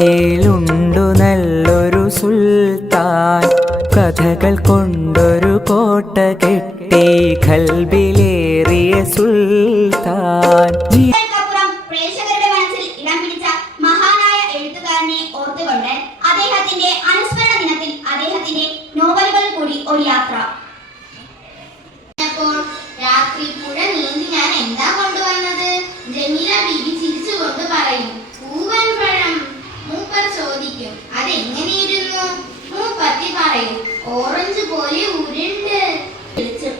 ഏലുണ്ടു നല്ലൊരു സുൽത്താൻ. കഥകൾ കൊണ്ടൊരു കോട്ട കെട്ടി കൽബിലേറിയ സുൽത്താൻ. പ്രേക്ഷകരുടെ മഹാനായ എഴുത്തുകാരനെ അദ്ദേഹത്തിന്റെ അനുസ്മരണ ദിനത്തിൽ അദ്ദേഹത്തിന്റെ നോവലുകൾ കൂടി ഒരു യാത്ര. രാത്രി പുഴ നീന്തി ഞാൻ എന്താ ചോദിക്കും. അതെങ്ങനെയിരുന്നു? മൂപ്പത്തി പറയും ഓറഞ്ച് പോലെ ഉരുണ്ട്. വിളിച്ചു.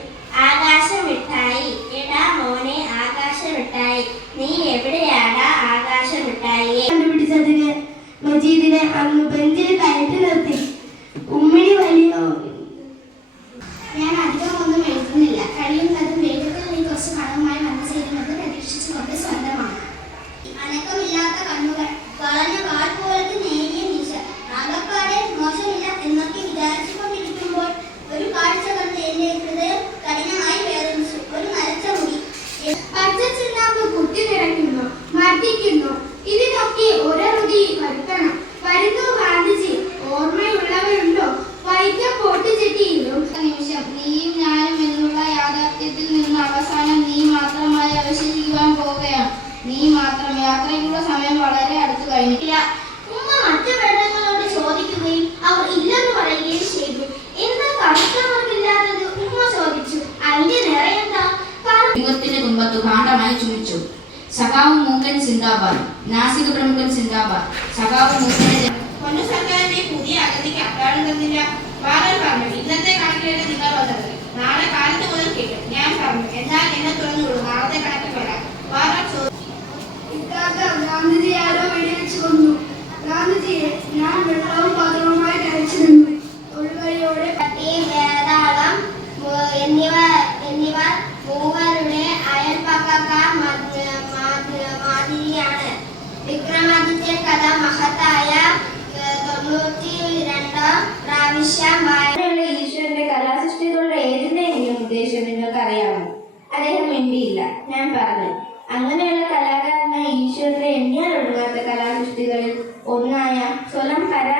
ആകാശ മിഠായി എടാ മോനെ ആകാശ മിഠായി നീ എവിടെയാടാ ആകാശ മിഠായി കണ്ടുപിടിച്ചതിന് മജീദിനെ അന്ന് ബെഞ്ചിൽ മാത്രം യാത്രയ്ക്കുള്ള സമയം വളരെ അടുത്തു കഴിഞ്ഞില്ല ഉമ്മ മറ്റു പെണ്ണുങ്ങളോട് ചോദിക്കുകയും അവർ ഇല്ലെന്ന് പറയുകയും ചെയ്തു. എന്താ കറുത്തവർക്കില്ലാത്തത് ഉമ്മ ചോദിച്ചു. അതിന്റെ നിറയെന്താ തുമ്പത്തു കാണ്ഡമായി ചുമിച്ചു. സഖാവ് മൂക്കൻ സിന്ദാബാദ്. നാസിക പ്രമുഖൻ സിന്ദാബാദ്. സഖാവ് മൂക്കനെ പൊന്നു സർക്കാരിന്റെ പുതിയ അഗതിക്ക് അത്താഴം തന്നില്ല. ബാലൻ പറഞ്ഞു. ഇന്നത്തെ കണക്കിലാണ് നിങ്ങൾ വന്നത്. നാളെ കാലത്ത് മുതൽ കേട്ടു ഞാൻ കഥ മഹത്തായ തൊണ്ണൂറ്റി രണ്ടോ പ്രാവശ്യമായ ഈശ്വരന്റെ കലാസൃഷ്ടികളുടെ ഏതിനെങ്കിലും ഉദ്ദേശം നിങ്ങൾക്കറിയാമോ? അദ്ദേഹം മിണ്ടിയില്ല. ഞാൻ പറഞ്ഞു അങ്ങനെയുള്ള കലാകാരനായ ഈശ്വരന്റെ എണ്ണിയാൽ ഒഴുകാത്ത കലാസൃഷ്ടികളിൽ ഒന്നായ സ്വലം കലാ